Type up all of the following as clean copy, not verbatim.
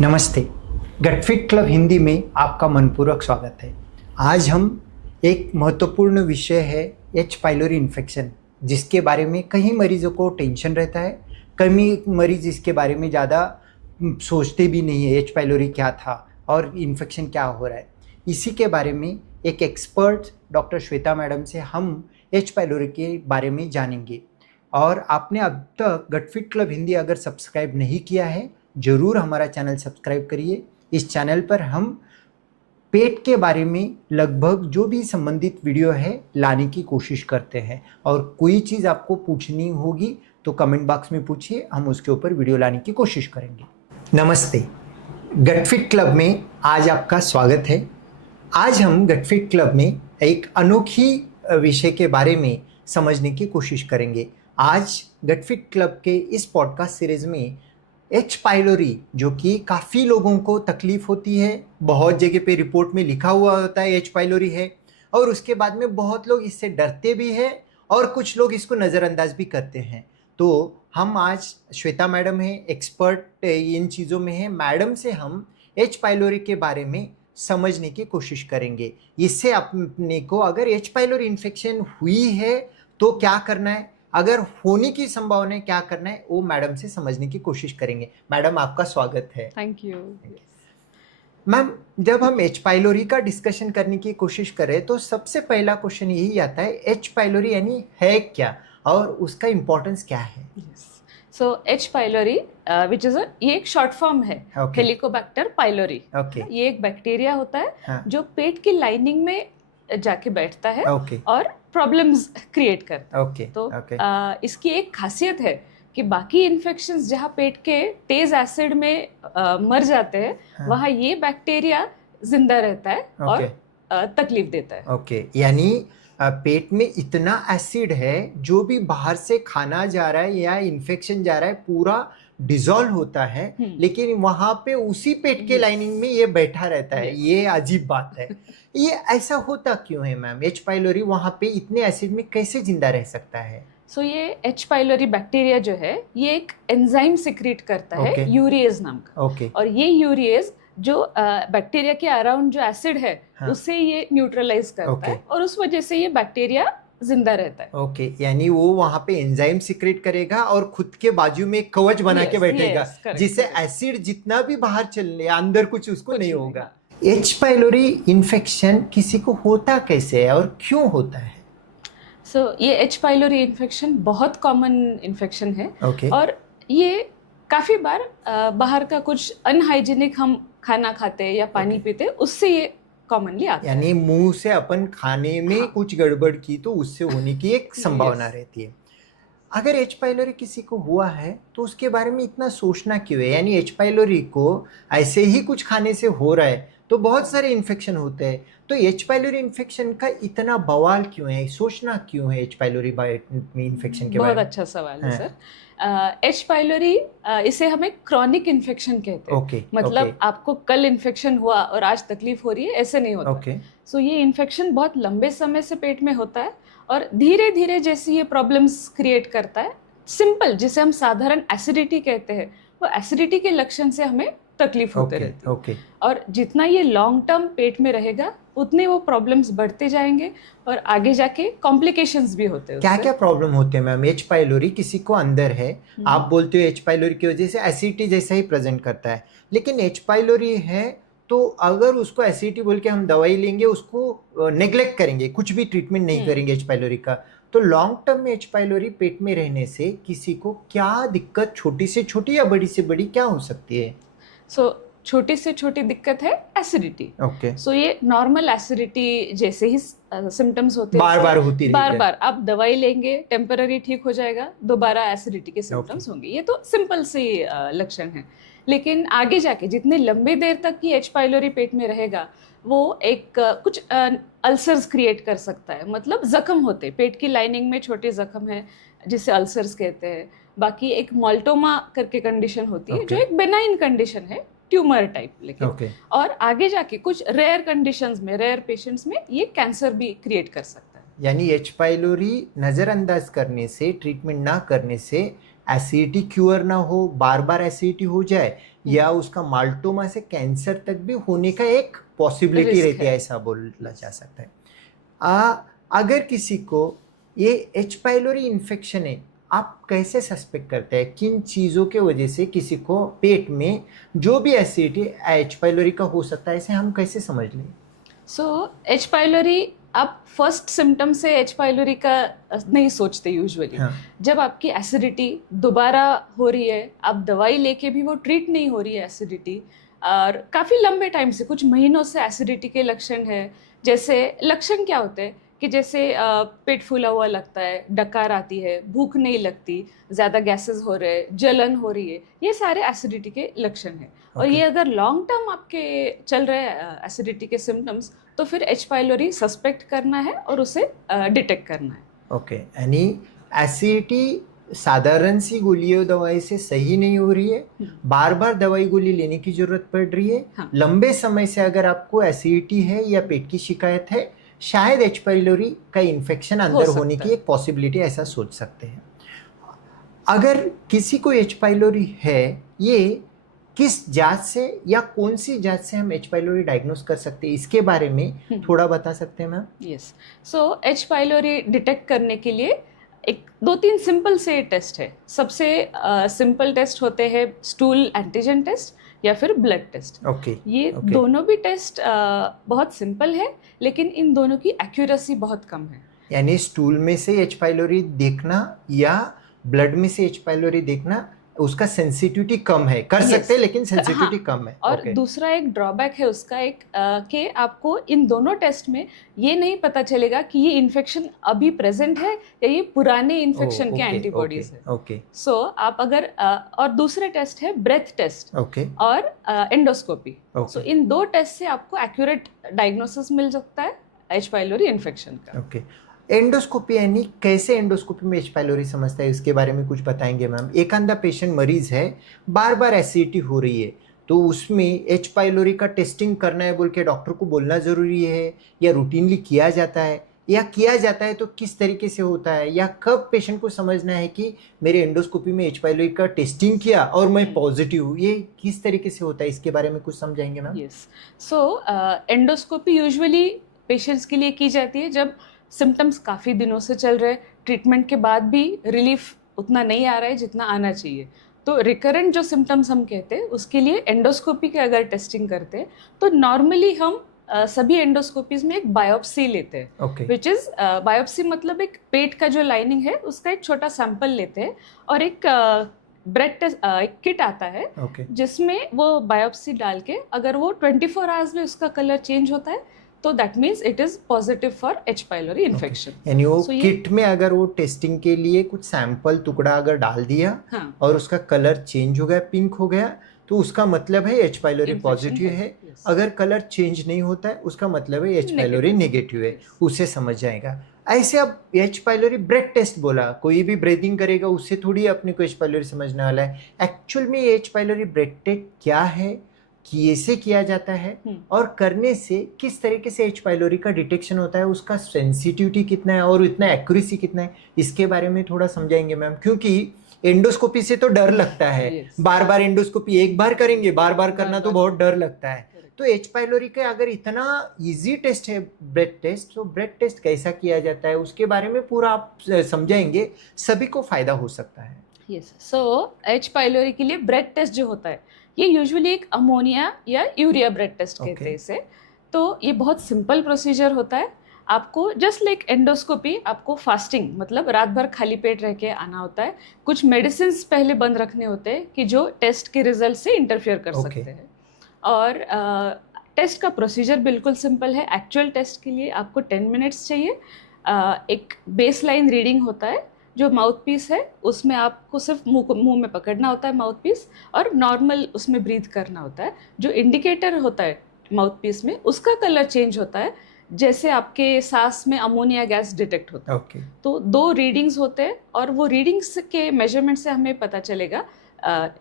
नमस्ते। गटफिट क्लब हिंदी में आपका मनपूर्वक स्वागत है। आज हम एक महत्वपूर्ण विषय है एच पाइलोरी इन्फेक्शन, जिसके बारे में कई मरीजों को टेंशन रहता है। कई मरीज इसके बारे में ज़्यादा सोचते भी नहीं है एच पाइलोरी क्या था और इन्फेक्शन क्या हो रहा है। इसी के बारे में एक एक्सपर्ट डॉक्टर श्वेता मैडम से हम एच पाइलोरी के बारे में जानेंगे। और आपने अब तक गटफिट क्लब हिंदी अगर सब्सक्राइब नहीं किया है, ज़रूर हमारा चैनल सब्सक्राइब करिए। इस चैनल पर हम पेट के बारे में लगभग जो भी संबंधित वीडियो है लाने की कोशिश करते हैं। और कोई चीज़ आपको पूछनी होगी तो कमेंट बॉक्स में पूछिए, हम उसके ऊपर वीडियो लाने की कोशिश करेंगे। नमस्ते, गटफिट क्लब में आज आपका स्वागत है। आज हम गटफिट क्लब में एक अनोखी विषय के बारे में समझने की कोशिश करेंगे। आज गटफिट क्लब के इस पॉडकास्ट सीरीज में एच पाइलोरी, जो कि काफ़ी लोगों को तकलीफ होती है, बहुत जगह पे रिपोर्ट में लिखा हुआ होता है एच पाइलोरी है, और उसके बाद में बहुत लोग इससे डरते भी हैं और कुछ लोग इसको नज़रअंदाज भी करते हैं। तो हम आज श्वेता मैडम है, एक्सपर्ट इन चीज़ों में है, मैडम से हम एच पाइलोरी के बारे में समझने की कोशिश करेंगे। इससे अपने को अगर एच पाइलोरी इन्फेक्शन हुई है तो क्या करना है, अगर होने की संभावना है क्या करना है, वो मैडम से समझने की कोशिश करेंगे। मैडम, आपका स्वागत है। Thank you. मैम, जब हम एच पाइलोरी का डिस्कशन करने की कोशिश करें तो सबसे पहला क्वेश्चन यही आता है, एच पाइलोरी यानी है क्या और उसका इम्पोर्टेंस क्या है? So H pylori which is ये एक शॉर्ट फॉर्म है हेलिकोबैक्टर पाइलोरी। ये एक बैक्टीरिया होता है जो पेट की लाइनिंग में जाके बैठता है और प्रॉब्लम्स क्रिएट करता है। तो इसकी एक खासियत है कि बाकी इन्फेक्शंस जहाँ पेट के तेज एसिड में मर जाते हैं, वहाँ ये बैक्टीरिया जिंदा रहता है और तकलीफ देता है। यानी पेट में इतना एसिड है, जो भी बाहर से खाना जा रहा है या इन्फेक्शन जा रहा है पूरा डिसॉल्व होता है, लेकिन वहां पे उसी पेट के लाइनिंग में ये बैठा रहता है। ये अजीब बात है। ये ऐसा होता क्यों है मैम? एच पाइलोरी वहां पे इतने एसिड में कैसे जिंदा रह सकता है? सो ये एच पाइलोरी बैक्टीरिया जो है ये एक एंजाइम सिक्रीट करता है, यूरिएज नाम का। और ये यूरिएज जो बैक्टीरिया के अराउंड जो एसिड है उसे ये न्यूट्रलाइज करता है और उस वजह से ये बैक्टीरिया जिंदा रहता है। यानी वो वहां पे एंजाइम सिक्रेट करेगा और खुद के बाजू में एक कवच बना के बैठेगा, जिससे एसिड जितना भी बाहर चले अंदर कुछ उसको नहीं होगा। एच पाइलोरी इन्फेक्शन किसी को होता कैसे है और क्यों होता है? ये एच पाइलोरी इन्फेक्शन बहुत कॉमन इन्फेक्शन है। और ये काफी बार बाहर का कुछ अनहाइजीनिक हम खाना खाते या पानी पीते, उससे ये कॉमनली आता है। यानी मुंह से अपन खाने में कुछ गड़बड़ की तो उससे होने की एक संभावना रहती है। अगर एच पाइलोरी किसी को हुआ है तो उसके बारे में इतना सोचना क्यों है? यानी एच पाइलोरी को ऐसे ही कुछ खाने से हो रहा है तो बहुत सारे इन्फेक्शन होते हैं, तो एच पाइलोरी इन्फेक्शन का इतना बवाल क्यों है, सोचना क्यों है एच पाइलोरी इन्फेक्शन के बारे में? बहुत अच्छा सवाल है सर। एच पाइलोरी इसे हमें क्रॉनिक इन्फेक्शन कहते हैं। मतलब आपको कल इन्फेक्शन हुआ और आज तकलीफ हो रही है, ऐसे नहीं होता। सो ये इन्फेक्शन बहुत लंबे समय से पेट में होता है और धीरे धीरे जैसे ये प्रॉब्लम्स क्रिएट करता है, सिंपल जिसे हम साधारण एसिडिटी कहते हैं, वो एसिडिटी के लक्षण से हमें तकलीफ होते रहती है। और जितना ये लॉन्ग टर्म पेट में रहेगा उतने वो प्रॉब्लम्स बढ़ते जाएंगे और आगे जाके कॉम्प्लिकेशंस भी होते हैं। क्या क्या प्रॉब्लम होते हैं मैम? एच पाइलोरी किसी को अंदर है, आप बोलते हो एच पाइलोरी की वजह से एसिडिटी जैसा ही प्रेजेंट करता है, लेकिन एच पाइलोरी है तो अगर उसको एसिडिटी बोल के हम दवाई लेंगे, उसको नेग्लेक्ट करेंगे, कुछ भी ट्रीटमेंट नहीं करेंगे एच पाइलोरी का, तो लॉन्ग टर्म में एच पाइलोरी पेट में रहने से किसी को क्या दिक्कत, छोटी से छोटी या बड़ी से बड़ी, क्या हो सकती है? छोटी से छोटी दिक्कत है एसिडिटी। ये नॉर्मल एसिडिटी जैसे ही सिम्टम्स होते हैं, बार बार होती है, बार बार आप दवाई लेंगे, टेम्पररी ठीक हो जाएगा, दोबारा एसिडिटी के सिम्टम्स होंगे। ये तो सिंपल सी लक्षण है। लेकिन आगे जाके जितने लंबे देर तक ये एच पाइलोरी पेट में रहेगा, वो एक कुछ अल्सर्स क्रिएट कर सकता है। मतलब जख्म होते हैं, पेट की लाइनिंग में छोटे जख्म है जिसे अल्सर्स कहते हैं। बाकी एक मोल्टोमा करके कंडीशन होती है जो एक बेनाइन कंडीशन है, ट्यूमर टाइप, लेकिन और आगे जाके कुछ रेयर कंडीशंस में, रेयर पेशेंट्स में ये कैंसर भी क्रिएट कर सकता है। यानी एच पाइलोरी नज़रअंदाज करने से, ट्रीटमेंट ना करने से एसिडिटी क्योर ना हो, बार बार एसिडिटी हो जाए, या उसका माल्टोमा से कैंसर तक भी होने का एक पॉसिबिलिटी Risk रहती है, है। ऐसा बोला जा सकता है। अगर किसी को ये एच पाइलोरी इन्फेक्शन है, आप कैसे सस्पेक्ट करते हैं किन चीज़ों के वजह से किसी को पेट में जो भी एसिडिटी एच पाइलोरी का हो सकता है, ऐसे हम कैसे समझ लें? सो एच पाइलोरी, आप फर्स्ट सिम्टम से एच पाइलोरी का नहीं सोचते यूजुअली। हाँ, जब आपकी एसिडिटी दोबारा हो रही है, आप दवाई लेके भी वो ट्रीट नहीं हो रही है एसिडिटी, और काफ़ी लंबे टाइम से, कुछ महीनों से एसिडिटी के लक्षण है। जैसे लक्षण क्या होते हैं कि जैसे पेट फूला हुआ लगता है, डकार आती है, भूख नहीं लगती, ज़्यादा गैसेस हो रहे हैं, जलन हो रही है, ये सारे एसिडिटी के लक्षण हैं। और Okay. ये अगर लॉन्ग टर्म आपके चल रहे हैं एसिडिटी के सिम्टम्स, तो फिर एच पाइलोरी सस्पेक्ट करना है और उसे डिटेक्ट करना है। ओके, यानी एसिडिटी साधारण सी गोलियों दवाई से सही नहीं हो रही है, बार बार दवाई गोली लेने की जरूरत पड़ रही है। हाँ। लंबे समय से अगर आपको एसिडिटी है या पेट की शिकायत है, शायद एच पाइलोरी का इन्फेक्शन अंदर सकता होने की है। एक पॉसिबिलिटी, ऐसा सोच सकते हैं। अगर किसी को एच पाइलोरी है, ये किस जांच से या कौन सी जांच से हम एच पाइलोरी डायग्नोस कर सकते हैं, इसके बारे में थोड़ा बता सकते हैं ma'am? Yes, so H pylori detect करने के लिए एक 2-3 सिंपल से टेस्ट है। सबसे सिंपल टेस्ट होते हैं स्टूल एंटीजन टेस्ट या फिर ब्लड टेस्ट। ओके, ये ओके। दोनों भी टेस्ट बहुत सिंपल है, लेकिन इन दोनों की एक्यूरेसी बहुत कम है। यानी स्टूल में से एच पाइलोरी देखना या ब्लड में से एच पाइलोरी देखना, उसका सेंसिटिविटी कम है, कर Yes. सकते हैं लेकिन सेंसिटिविटी हाँ, कम है। और Okay. दूसरा एक ड्रॉबैक है उसका, एक कि आपको इन दोनों टेस्ट में ये नहीं पता चलेगा कि ये इन्फेक्शन अभी प्रेजेंट है या ये पुराने इन्फेक्शन के एंटीबॉडीज है। ओके, सो आप अगर और दूसरे टेस्ट है ब्रेथ टेस्ट ओके, और एंडोस्कोपी। Okay. सो इन दो टेस्ट से आपको एक्यूरेट डायग्नोसिस मिल सकता है एच पाइलोरी इन्फेक्शन का। ओके। एंडोस्कोपी यानी कैसे एंडोस्कोपी में एच पाइलोरी समझता है, इसके बारे में कुछ बताएंगे मैम? एक आधा पेशेंट मरीज है, बार बार एसिडिटी हो रही है, तो उसमें एच पाइलोरी का टेस्टिंग करना है बोल के डॉक्टर को बोलना ज़रूरी है, या रूटीनली किया जाता है, या किया जाता है तो किस तरीके से होता है, या कब पेशेंट को समझना है कि मेरे एंडोस्कोपी में एच पाइलोरी का टेस्टिंग किया और मैं पॉजिटिव हूँ, ये किस तरीके से होता है, इसके बारे में कुछ समझाएंगे मैम? यस, सो एंडोस्कोपी यूजुअली पेशेंट्स के लिए की जाती है जब सिम्टम्स काफ़ी दिनों से चल रहे हैं, ट्रीटमेंट के बाद भी रिलीफ उतना नहीं आ रहा है जितना आना चाहिए। तो रिकरेंट जो सिम्टम्स हम कहते हैं, उसके लिए एंडोस्कोपी के अगर टेस्टिंग करते हैं, तो नॉर्मली हम सभी एंडोस्कोपीज में एक बायोप्सी लेते हैं। ओके, विच इज़ बायोप्सी मतलब एक पेट का जो लाइनिंग है उसका एक छोटा सैंपल लेते हैं, और एक ब्लड टेस्ट एक किट आता है ओके, जिसमें वो बायोप्सी डाल के, अगर वो 24 आवर्स में उसका कलर चेंज होता है, तो that means it is positive for H pylori infection. यानी वो So, ये- किट में अगर वो टेस्टिंग के लिए कुछ सैंपल टुकड़ा अगर डाल दिया हाँ, और उसका कलर चेंज हो गया, पिंक हो गया, तो उसका मतलब है एच पाइलोरी Infection पॉजिटिव है। yes. अगर कलर चेंज नहीं होता है, उसका मतलब है एच पाइलोरी नेगेटिव है, उसे समझ जाएगा। ऐसे अब एच पाइलोरी ब्रेथ टेस्ट बोला, कोई भी ब्रीदिंग करेगा उससे थोड़ी अपने को एच पाइलोरी समझने वाला है। एक्चुअल में एच पाइलोरी ब्रेथ टेस्ट क्या है, कैसे किया जाता है, और करने से किस तरीके से एच पाइलोरी का डिटेक्शन होता है, उसका सेंसिटिविटी कितना है और इतना एक्यूरेसी कितना है, इसके बारे में थोड़ा समझाएंगे मैम? क्योंकि एंडोस्कोपी से तो डर लगता है, Yes. बार बार एंडोस्कोपी एक बार करेंगे, बार बार करना तो बार-बार। बहुत डर लगता है। तो एच पाइलोरी का अगर इतना इजी टेस्ट है ब्रेथ टेस्ट, तो ब्रेथ टेस्ट कैसा किया जाता है, उसके बारे में पूरा आप समझाएंगे, सभी को फायदा हो सकता है। यस, सो एच पाइलोरी के लिए ब्रेथ टेस्ट जो होता है, ये यूजुअली एक अमोनिया या यूरिया ब्रेथ टेस्ट कहते हैं इसे। तो ये बहुत सिंपल प्रोसीजर होता है। आपको जस्ट लाइक एंडोस्कोपी, आपको फास्टिंग मतलब रात भर खाली पेट रह के आना होता है। कुछ मेडिसिन पहले बंद रखने होते हैं कि जो टेस्ट के रिजल्ट से इंटरफेयर कर सकते हैं। और टेस्ट का प्रोसीजर बिल्कुल सिंपल है। एक्चुअल टेस्ट के लिए आपको 10 मिनट्स चाहिए। एक बेसलाइन रीडिंग होता है, जो माउथ पीस है उसमें आपको सिर्फ मुंह में पकड़ना होता है माउथ पीस, और नॉर्मल उसमें ब्रीथ करना होता है। जो इंडिकेटर होता है माउथ पीस में, उसका कलर चेंज होता है जैसे आपके सांस में अमोनिया गैस डिटेक्ट होता है। तो 2 रीडिंग्स होते हैं, और वो रीडिंग्स के मेजरमेंट से हमें पता चलेगा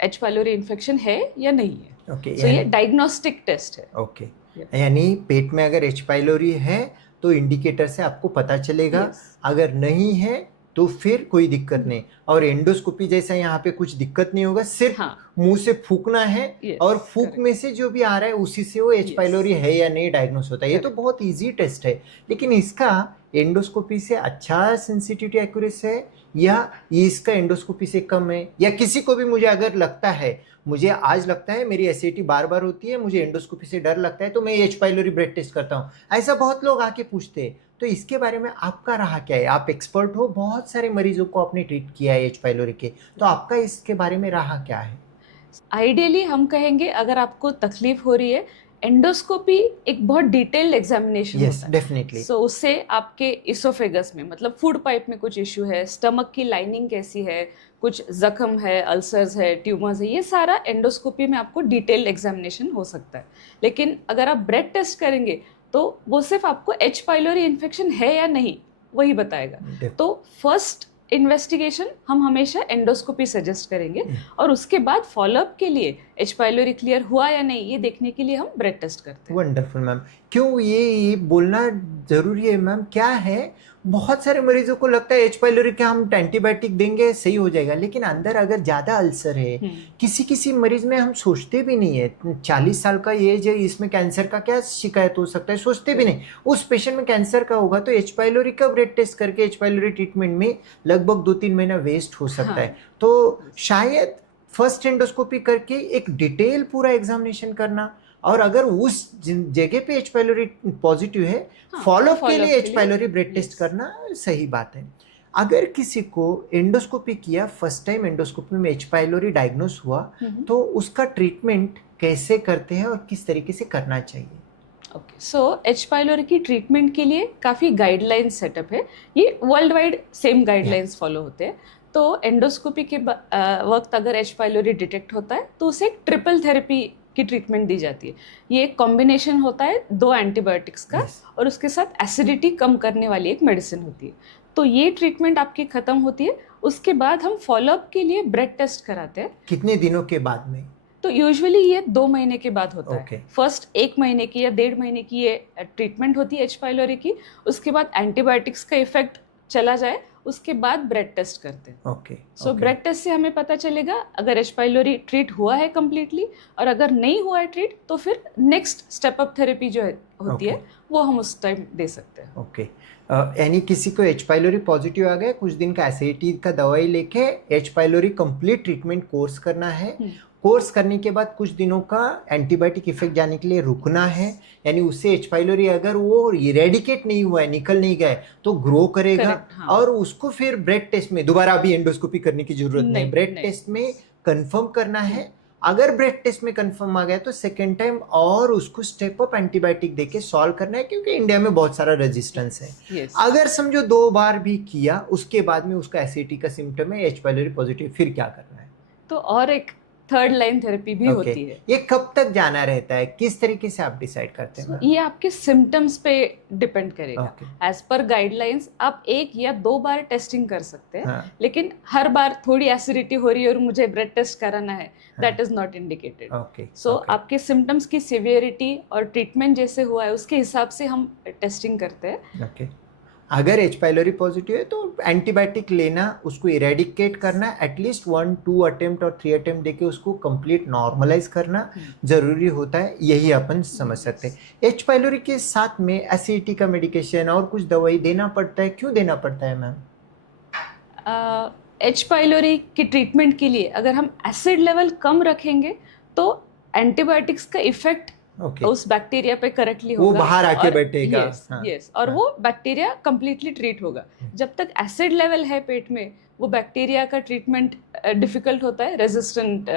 एच पाइलोरी इन्फेक्शन है या नहीं है। So, ये डायग्नोस्टिक टेस्ट है। ओके, यानी पेट में अगर एच पाइलोरी है तो इंडिकेटर से आपको पता चलेगा। Yes. अगर नहीं है तो फिर कोई दिक्कत नहीं, और एंडोस्कोपी जैसा यहाँ पे कुछ दिक्कत नहीं होगा, सिर्फ हाँ, मुंह से फूकना है Yes, और फूक correct. में से जो भी आ रहा है उसी से वो एच Yes. पाइलोरी है या नहीं डायग्नोस होता है। ये तो Correct. बहुत इजी टेस्ट है, लेकिन इसका एंडोस्कोपी से अच्छा सेंसिटिविटी एक्यूरेसी है या इसका एंडोस्कोपी से कम है? या किसी को भी मुझे अगर लगता है, मुझे आज लगता है मेरी एसिडिटी बार बार होती है, मुझे एंडोस्कोपी से डर लगता है, तो मैं एच पाइलोरी ब्रेथ टेस्ट करता हूँ, ऐसा बहुत लोग आके पूछते हैं। तो इसके बारे में आपका रहा क्या है? आप एक्सपर्ट हो, बहुत सारे मरीजों को आपने ट्रीट किया है एच पाइलोरी के, तो आपका इसके बारे में रहा क्या है? आइडियली हम कहेंगे अगर आपको तकलीफ हो रही है, एंडोस्कोपी एक बहुत डिटेल्ड एग्जामिनेशन यस होता है। डेफिनेटली। सो उससे आपके इसोफेगस में, मतलब फूड पाइप में कुछ इश्यू है, स्टमक की लाइनिंग कैसी है, कुछ जख्म है, अल्सर्स है, ट्यूमर्स है, ये सारा एंडोस्कोपी में आपको डिटेल्ड एग्जामिनेशन हो सकता है। लेकिन अगर आप ब्रेथ टेस्ट करेंगे तो वो सिर्फ आपको एच पाइलोरी इन्फेक्शन है या नहीं वही बताएगा। तो फर्स्ट इन्वेस्टिगेशन हम हमेशा एंडोस्कोपी सजेस्ट करेंगे, और उसके बाद फॉलोअप के लिए एच पाइलोरी क्लियर हुआ या नहीं ये देखने के लिए हम ब्रेथ टेस्ट करते हैं। Wonderful ma'am. क्यों ये बोलना जरूरी है मैम? क्या है, बहुत सारे मरीजों को लगता है एच पाइलोरी के हम एंटीबायोटिक देंगे सही हो जाएगा, लेकिन अंदर अगर ज़्यादा अल्सर है, किसी किसी मरीज में हम सोचते भी नहीं है, 40 साल का एज है, इसमें कैंसर का क्या शिकायत हो सकता है, सोचते भी नहीं, उस पेशेंट में कैंसर का होगा, तो एच पाइलोरी का ब्रेथ टेस्ट करके एच पाइलोरी ट्रीटमेंट में लगभग 2-3 महीना वेस्ट हो सकता है। तो शायद फर्स्ट एंडोस्कोपी करके एक डिटेल पूरा एग्जामिनेशन करना, और अगर उस जगह पे एच पाइलोरी पॉजिटिव है, फॉलोअप के लिए एच पाइलोरी ब्रेथ टेस्ट करना सही बात है। अगर किसी को एंडोस्कोपी किया, फर्स्ट टाइम एंडोस्कोपी में एच पाइलोरी डायग्नोस हुआ, तो उसका ट्रीटमेंट कैसे करते हैं और किस तरीके से करना चाहिए? ओके, सो एच पाइलोरी की ट्रीटमेंट के लिए काफ़ी गाइडलाइंस सेटअप है, ये world wide same guidelines follow होते हैं। तो एंडोस्कोपी के वक्त अगर एच पाइलोरी डिटेक्ट होता है तो उसे एक ट्रिपल थेरेपी की ट्रीटमेंट दी जाती है। ये एक कॉम्बिनेशन होता है 2 एंटीबायोटिक्स का, और उसके साथ एसिडिटी कम करने वाली एक मेडिसिन होती है। तो ये ट्रीटमेंट आपकी खत्म होती है, उसके बाद हम फॉलोअप के लिए ब्रेथ टेस्ट कराते हैं। कितने दिनों के बाद में? तो यूजुअली ये 2 महीने के बाद होता Okay. है। फर्स्ट 1 महीने की या 1.5 महीने की ये ट्रीटमेंट होती है एच पाइलोरी की, उसके बाद एंटीबायोटिक्स का इफेक्ट चला जाए, उसके बाद ब्रेथ टेस्ट करते हैं। ओके, सो ब्रेथ टेस्ट से हमें पता चलेगा अगर एच पाइलोरी ट्रीट हुआ है कम्प्लीटली, और अगर नहीं हुआ है ट्रीट तो फिर नेक्स्ट स्टेप अप थेरेपी जो होती है वो हम उस टाइम दे सकते हैं। ओके, यानी किसी को एच पाइलोरी पॉजिटिव आ गया, कुछ दिन का एसिडिटी का दवाई लेके H pylori complete treatment course करना है। कोर्स करने के बाद कुछ दिनों का एंटीबायोटिक इफेक्ट जाने के लिए रुकना है, यानी उससे एच पाइलोरी अगर वो इरेडिकेट नहीं हुआ है, निकल नहीं गया है, तो ग्रो करेगा। Correct, हाँ। और उसको फिर ब्रेथ टेस्ट में दोबारा अभी एंडोस्कोपी करने की जरूरत नहीं, ब्रेथ टेस्ट में कंफर्म करना है। अगर ब्रेथ टेस्ट में कंफर्म आ गया तो सेकेंड टाइम और उसको स्टेप अप एंटीबायोटिक देके सॉल्व करना है, क्योंकि इंडिया में बहुत सारा रेजिस्टेंस है। Yes. अगर समझो 2 बार भी किया, उसके बाद में उसका एसिडिटी का सिम्टम है, एच पाइलोरी पॉजिटिव, फिर क्या करना है? तो और एक थर्ड लाइन थेरेपी भी होती है। ये कब तक जाना रहता है, किस तरीके से आप डिसाइड करते हैं? ये आपके सिम्टम्स पे डिपेंड करेगा। एज पर गाइडलाइंस आप 1 या 2 बार टेस्टिंग कर सकते हैं, लेकिन हर बार थोड़ी एसिडिटी हो रही है और मुझे ब्रेथ टेस्ट कराना है, दैट इज नॉट इंडिकेटेड। सो आपके सिम्टम्स की सिवियरिटी और ट्रीटमेंट जैसे हुआ है उसके हिसाब से हम टेस्टिंग करते हैं। अगर एच पाइलोरी पॉजिटिव है तो एंटीबायोटिक लेना, उसको इरेडिकेट करना, एटलीस्ट 1-2 अटेम्प्ट और 3 अटेम्प्ट देके उसको कंप्लीट नॉर्मलाइज करना जरूरी होता है, यही अपन समझ सकते हैं। एच पाइलोरी के साथ में एसिडिटी का मेडिकेशन और कुछ दवाई देना पड़ता है, क्यों देना पड़ता है मैम? एच पाइलोरी की ट्रीटमेंट के लिए अगर हम एसिड लेवल कम रखेंगे तो एंटीबायोटिक्स का इफेक्ट उस बैक्टीरिया पे करेक्टली होगा, वो बाहर आके बैठेगा। यस, और वो बैक्टीरिया कंप्लीटली ट्रीट होगा। जब तक एसिड लेवल है पेट में, वो बैक्टीरिया का ट्रीटमेंट डिफिकल्ट होता है, रेजिस्टेंट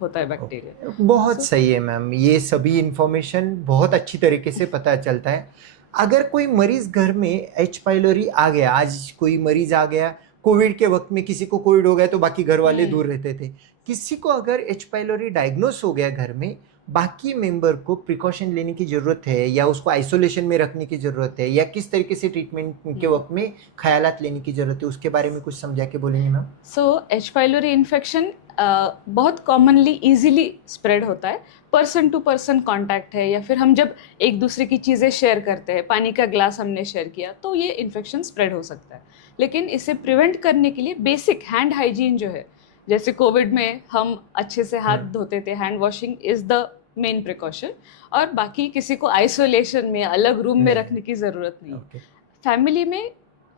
होता है बैक्टीरिया। बहुत सही है मैम, ये सभी इंफॉर्मेशन बहुत अच्छी तरीके से पता चलता है। अगर कोई मरीज घर में एच पाइलोरी आ गया, आज कोई मरीज आ गया, कोविड के वक्त में किसी को कोविड हो गया तो बाकी घर वाले दूर रहते थे, किसी को अगर एच पाइलोरी डायग्नोस हो गया घर में, बाकी मेंबर को प्रिकॉशन लेने की ज़रूरत है या उसको आइसोलेशन में रखने की ज़रूरत है, या किस तरीके से ट्रीटमेंट के वक्त में ख्यालात लेने की ज़रूरत है, उसके बारे में कुछ समझा के बोलेंगे ma'am? So H pylori infection बहुत कॉमनली इजीली स्प्रेड होता है, पर्सन टू पर्सन कांटेक्ट है, या फिर हम जब एक दूसरे की चीज़ें शेयर करते हैं, पानी का ग्लास हमने शेयर किया, तो ये इन्फेक्शन स्प्रेड हो सकता है। लेकिन इसे प्रिवेंट करने के लिए बेसिक हैंड हाइजीन जो है, जैसे कोविड में हम अच्छे से हाथ धोते थे, hand washing is the main precaution, और बाकी किसी को आइसोलेशन में अलग रूम में रखने की ज़रूरत नहीं है। फैमिली में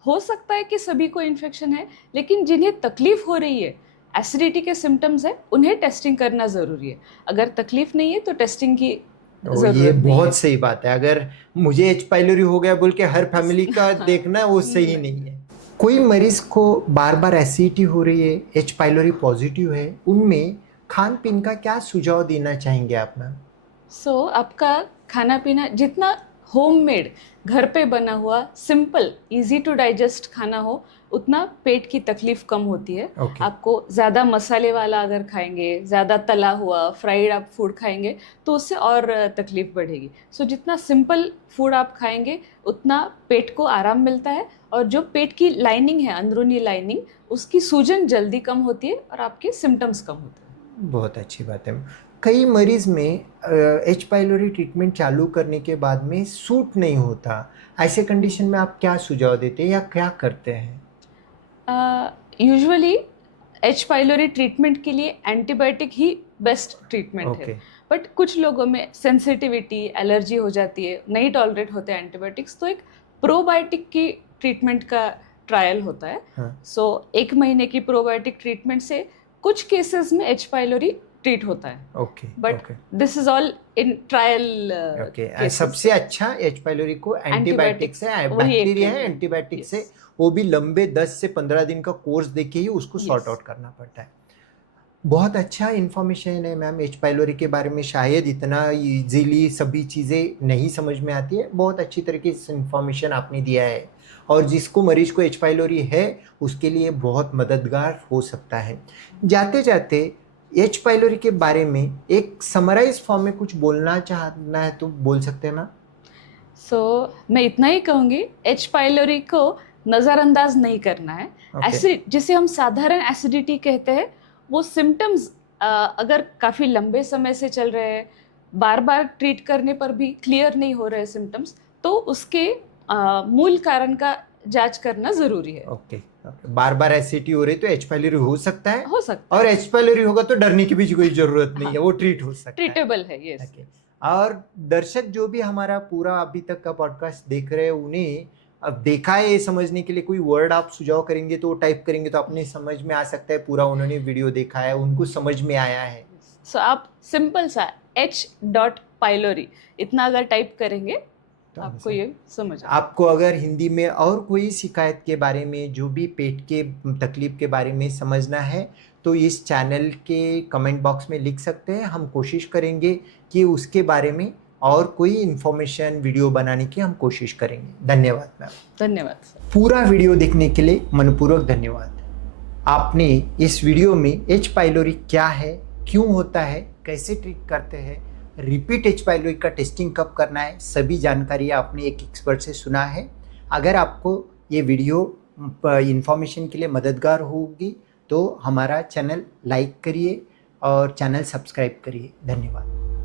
हो सकता है कि सभी को इन्फेक्शन है, लेकिन जिन्हें तकलीफ हो रही है, एसिडिटी के सिम्टम्स है, उन्हें टेस्टिंग करना ज़रूरी है। अगर तकलीफ नहीं है तो टेस्टिंग की तो ये बहुत सही बात है। अगर मुझे एच पाइलोरी हो गया बोल के हर फैमिली का देखना वो सही नहीं है। कोई मरीज को बार बार एसिडिटी हो रही है, एच पाइलोरी पॉजिटिव है, उनमें खान पीन का क्या सुझाव देना चाहेंगे आप मैम? आपका खाना पीना जितना होममेड, घर पे बना हुआ, सिंपल, इजी टू डाइजेस्ट खाना हो, उतना पेट की तकलीफ कम होती है। आपको ज़्यादा मसाले वाला अगर खाएंगे, ज़्यादा तला हुआ फ्राइड आप फूड खाएंगे, तो उससे और तकलीफ बढ़ेगी। जितना सिंपल फूड आप खाएंगे उतना पेट को आराम मिलता है, और जो पेट की लाइनिंग है, अंदरूनी लाइनिंग, उसकी सूजन जल्दी कम होती है और आपके सिम्टम्स कम होते हैं। बहुत अच्छी बात है। कई मरीज में एच पाइलोरी ट्रीटमेंट चालू करने के बाद में सूट नहीं होता, ऐसे कंडीशन में आप क्या सुझाव देते हैं या क्या करते हैं? यूजुअली एच पाइलोरी ट्रीटमेंट के लिए एंटीबायोटिक ही बेस्ट ट्रीटमेंट है, बट कुछ लोगों में सेंसिटिविटी, एलर्जी हो जाती है, नहीं टॉलरेट होते एंटीबायोटिक्स, तो एक प्रोबायोटिक की ट्रीटमेंट का ट्रायल होता है। एक महीने की प्रोबायोटिक ट्रीटमेंट से कुछ केसेस में एच पाइलोरी ट्रीट होता है, but this is all in trial. सबसे अच्छा एच पाइलोरी को एंटीबायोटिक से, बैक्टीरिया है एंटीबायोटिक से, वो भी लंबे 10 से 15 दिन का कोर्स देके ही उसको सॉर्ट आउट करना पड़ता है। बहुत अच्छा इन्फॉर्मेशन है मैम एच पाइलोरी के बारे में। शायद इतना इजीली सभी चीज़ें नहीं समझ में आती है, बहुत अच्छी तरीके से इन्फॉर्मेशन आपने दिया है, और जिसको मरीज को एच पाइलोरी है उसके लिए बहुत मददगार हो सकता है। जाते जाते एच पाइलोरी के बारे में एक समराइज फॉर्म में कुछ बोलना चाहना है तो बोल सकते हैं ना? मैं इतना ही कहूँगी, एच पाइलोरी को नज़रअंदाज नहीं करना है। एसिड, जिसे हम साधारण एसिडिटी कहते हैं, वो सिम्टम्स अगर काफ़ी लंबे समय से चल रहे हैं, बार बार ट्रीट करने पर भी क्लियर नहीं हो रहे सिम्टम्स, तो उसके मूल कारण का जांच करना ज़रूरी है। बार बार एसिडिटी हो रही तो एच पाइलोरी हो सकता है, और एच पाइलोरी होगा तो डरने की भी कोई जरूरत नहीं है, वो ट्रीट हो सकता है, ट्रीटेबल है। यस। और दर्शक जो भी हमारा पूरा अभी तक का पॉडकास्ट देख रहे हैं, उन्हें अब देखा है ये समझने के लिए कोई वर्ड आप सुझाव करेंगे तो टाइप करेंगे तो अपने समझ में आ सकता है, पूरा उन्होंने वीडियो देखा है, उनको समझ में आया है। आप सिंपल सा H.पाइलोरी इतना अगर टाइप करेंगे तो आपको ये समझ। आपको अगर हिंदी में और कोई शिकायत के बारे में, जो भी पेट के तकलीफ के बारे में समझना है, तो इस चैनल के कमेंट बॉक्स में लिख सकते हैं। हम कोशिश करेंगे कि उसके बारे में और कोई इन्फॉर्मेशन वीडियो बनाने की हम कोशिश करेंगे। धन्यवाद मैम। धन्यवाद। पूरा वीडियो देखने के लिए मनपूर्वक धन्यवाद। आपने इस वीडियो में एच पाइलोरी क्या है, क्यों होता है, कैसे ट्रीट करते हैं, रिपीट एच पाइलोरी का टेस्टिंग कब करना है, सभी जानकारी आपने एक एक्सपर्ट से सुना है। अगर आपको ये वीडियो इन्फॉर्मेशन के लिए मददगार होगी तो हमारा चैनल लाइक करिए और चैनल सब्सक्राइब करिए। धन्यवाद।